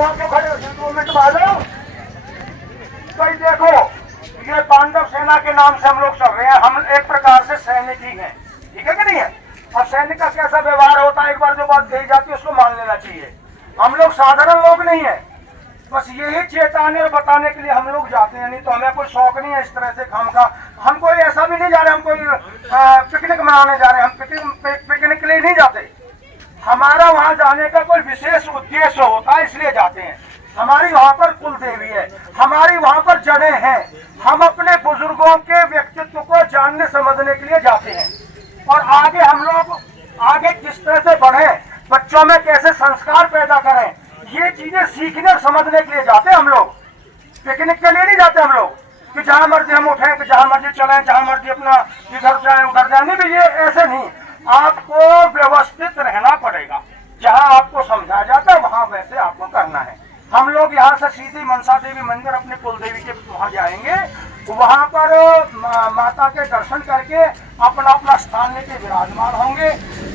वहां क्यों खड़े हो? 2 मिनट बाद आओ। भाई देखो, ये पांडव सेना के नाम से हम लोग चल रहे हैं, हम एक प्रकार से सैनिक ही हैं, ठीक है कि नहीं है? अब सैनिक का कैसा व्यवहार होता है, एक बार जो बात कही जाती है उसको मान लेना चाहिए। हम लोग साधारण लोग नहीं है, बस यही चेताने और बताने के लिए हम लोग जाते हैं, नहीं तो हमें कोई शौक नहीं है इस तरह से काम का। हम कोई ऐसा भी नहीं जा रहे, हम कोई पिकनिक मनाने जा रहे हैं, हम पिकनिक के लिए नहीं जाते। हमारा वहां जाने का कोई विशेष उद्देश्य होता है, इसलिए जाते हैं। हमारी वहां पर कुल देवी है, हमारी वहां पर जड़ें हैं, हम अपने बुजुर्गों के व्यक्तित्व को जानने समझने के लिए जाते हैं, और आगे हम लोग आगे किस तरह से बढ़े, बच्चों में कैसे संस्कार पैदा करें, ये चीजें सीखने और समझने के लिए जाते हैं हम लोग। पिकनिक के लिए नहीं जाते हम लोग कि जहां मर्जी हम उठें, कि जहां मर्जी चलें, जहां मर्जी अपना इधर जाए उधर जाए, नहीं भैया ऐसे नहीं। आपको व्यवस्थित रहना पड़ेगा, जहां आपको समझाया जाता है वहां वैसे आपको करना है। हम लोग यहाँ से सीधी मनसा देवी मंदिर अपने कुल देवी के वहां जाएंगे, वहां पर माता के दर्शन करके अपना अपना स्थान लेके विराजमान होंगे।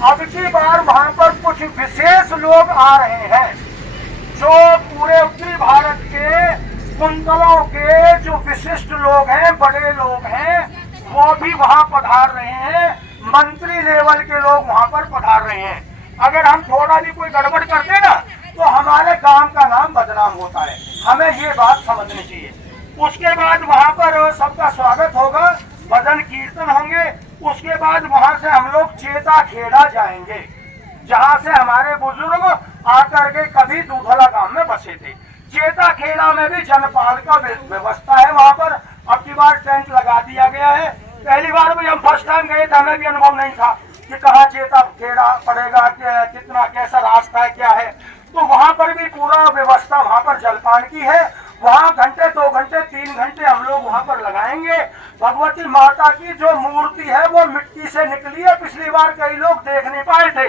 अब की बार वहां पर कुछ विशेष लोग आ रहे हैं, जो पूरे उत्तरी भारत के कुंतलों के जो विशिष्ट लोग हैं, बड़े लोग हैं, वो भी वहां पधार रहे हैं। मंत्री लेवल के लोग वहां पर पधार रहे हैं। अगर हम थोड़ा भी कोई गड़बड़ करते ना तो हमारे गांव का नाम बदनाम होता है, हमें ये बात समझनी चाहिए। उसके बाद वहां पर सबका स्वागत होगा, भजन कीर्तन होंगे। उसके बाद वहां से हम लोग चेता खेड़ा जाएंगे, जहां से हमारे बुजुर्ग आकर के कभी दूधला गांव में बसे थे। चेता खेड़ा में भी जनपाल का व्यवस्था है, वहां पर अब की बार टेंट लगा दिया गया है। पहली बार भी हम फर्स्ट टाइम गए थे, हमें भी अनुभव नहीं था कि कहाँ चेता खेड़ा पड़ेगा, कितना कैसा रास्ता है, क्या है। तो वहां पर भी पूरा व्यवस्था वहां पर जलपान की है। वहां घंटे 2 घंटे 3 घंटे हम लोग वहां पर लगाएंगे। भगवती माता की जो मूर्ति है वो मिट्टी से निकली है, पिछली बार कई लोग देख नहीं पाए थे,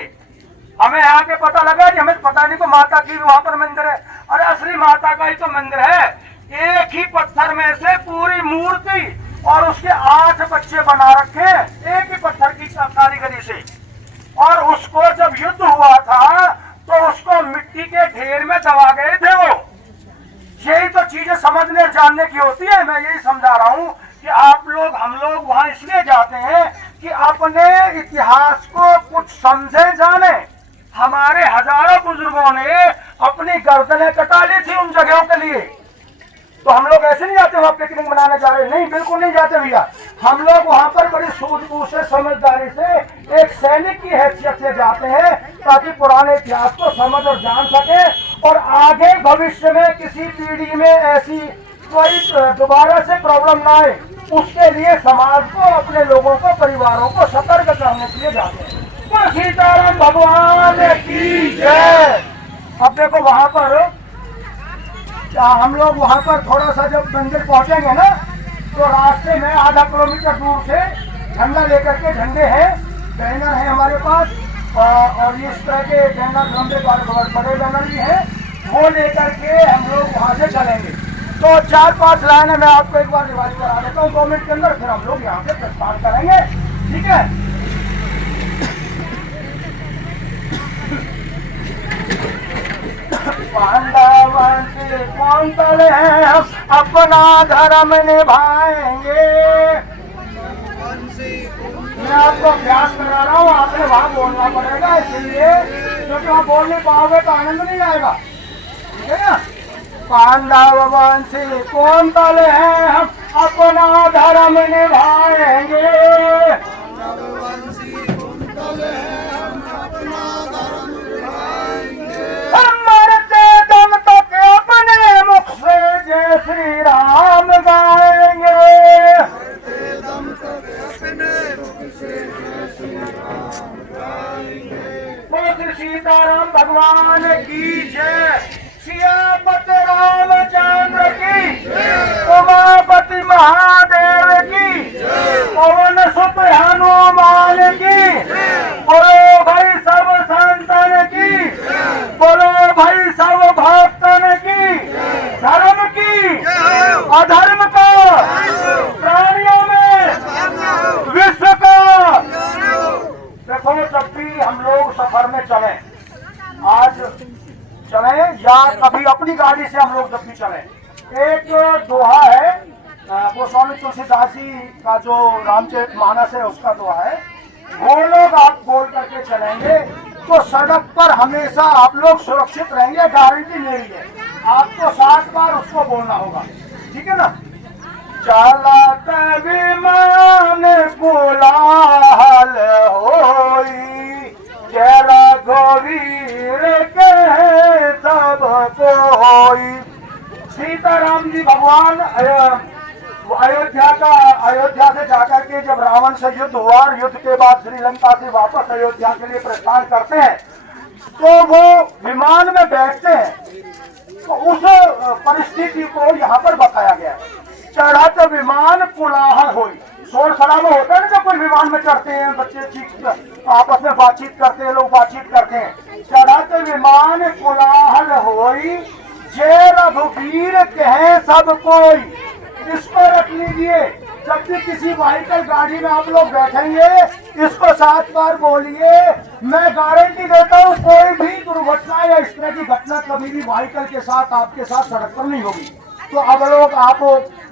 हमें यहाँ के पता लगा कि हमें पता नहीं को माता की वहां पर मंदिर है। अरे असली माता का ही तो मंदिर है, एक ही पत्थर में से पूरी मूर्ति और उसके 8 बच्चे बना रखे एक ही पत्थर की कारीगरी से। और उसको जब युद्ध हुआ था तो उसको मिट्टी के ढेर में दबा गए थे वो। यही तो चीजें समझने और जानने की होती है। मैं यही समझा रहा हूँ कि आप लोग हम लोग वहां इसलिए जाते हैं कि अपने इतिहास को कुछ समझे जाने। हमारे हजारों बुजुर्गों ने अपनी गर्दनें कटा ली थी उन जगहों के लिए। तो हम लोग ऐसे नहीं जाते वहां पिकनिक मनाने जा रहे, नहीं बिल्कुल नहीं जाते भैया। हम लोग वहां पर बड़ी सूझबूझ से समझदारी से एक सैनिक की हैसियत से जाते हैं, ताकि पुराने इतिहास को समझ और जान सके, और आगे भविष्य में किसी पीढ़ी में ऐसी कोई दोबारा से प्रॉब्लम ना आए, उसके लिए समाज को, अपने लोगों को, परिवारों को सतर्क करने के लिए जाते हैं। तो सीताराम भगवान की जय। अब देखो वहां पर हम लोग वहां पर थोड़ा सा जब मंदिर पहुंचेंगे ना, तो रास्ते में आधा किलोमीटर दूर से झंडा लेकर के, झंडे हैं, बैनर है हमारे पास, और इस तरह के बैनर, लंबे बड़े बैनर भी हैं, वो लेकर के हम लोग वहां से चलेंगे। तो 4-5 लाइनें मैं आपको एक बार रिवाइज करा देता हूँ 2 मिनट के अंदर, फिर हम लोग यहाँ से प्रस्थान करेंगे, ठीक है। पांडव कौन तले हैं, हम अपना धर्म निभाएंगे। मैं आपको अभ्यास करा रहा हूँ, आपने वहां बोलना पड़ेगा, इसलिए क्योंकि वहां बोल नहीं पाओगे तो आनंद नहीं आएगा, ठीक है ना। पांडव वंशी कौन तले हैं, हम अपना धर्म निभाएंगे। जय श्री राम गाएंगे, बोल सीताराम भगवान की जय। सियापति रामचंद्र की, उमापति महादेव की, पवन सुत हनुमान की, बोलो भाई सब संतन की, बोलो भाई सब भक्तन की, धर्म की, अधर्म का, प्राणियों में, विश्व का। देखो जब भी हम लोग सफर में चले, आज चले या कभी अपने अपनी गाड़ी से हम लोग जब भी चले। एक दोहा है गोस्वामी तुलसीदास जी का, जो रामचरितमानस है उसका दोहा है, वो लोग आप बोल करके चलेंगे तो सड़क पर हमेशा आप लोग सुरक्षित रहेंगे, गारंटी मेरी है। आपको 60 बार उसको बोलना होगा, ठीक है ना। चलत विमान कुलाहल होई, जरा गौरीर कहे सब कोई। सीताराम जी भगवान अयोध्या से जाकर के जब रावण से युद्ध हुआ, युद्ध के बाद श्रीलंका से वापस अयोध्या के लिए प्रस्थान करते हैं, तो वो विमान में बैठते हैं। तो उस परिस्थिति को यहाँ पर बताया गया है। चढ़त विमान कुलाहल होई, शोर शराबा होता है ना जब कोई विमान में चढ़ते हैं, बच्चे चीख आपस में बातचीत करते हैं, लोग बातचीत करते हैं। चढ़त विमान कुलाहल होई, जय रघुवीर कहे सब कोई। इसको रख लीजिए, जब भी किसी व्हीकल गाड़ी में आप लोग बैठेंगे इसको 7 बार बोलिए। मैं गारंटी देता हूँ कोई भी दुर्घटना या इस तरह की घटना कभी भी व्हीकल के साथ आपके साथ सड़क पर नहीं होगी। तो अब लोग आप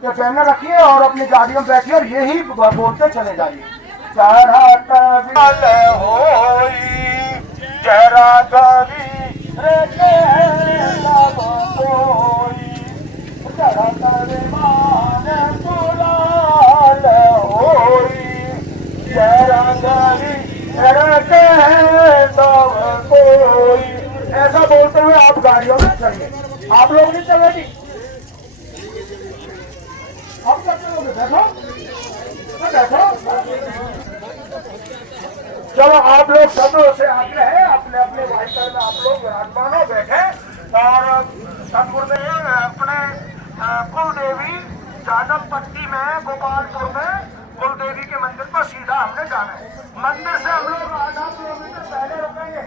बैनर रखिए और अपनी गाड़ियों में बैठिए और यही बोलते चले जाइए। चढ़त विमान होई, जरा गौरीर कहे सब कोई। चढ़त विमान कुलाहल होई, जरा गौरीर कहे सब कोई। ऐसा बोलते हुए आप गाड़ियों में चलिए। आप लोग नहीं चल रहे, आप करते लोग बैठो बैठो। चलो आप लोग सब से आगे है, अपने अपने व्हीकल में आप लोग विराजमान हो बैठे। और सदगुरुदेव अपने कुलदेवी जादवपट्टी में, गोपालपुर में कुलदेवी के मंदिर पर सीधा हमने जाना है। मंदिर से हम लोग आधा किलोमीटर पहले रुकेंगे।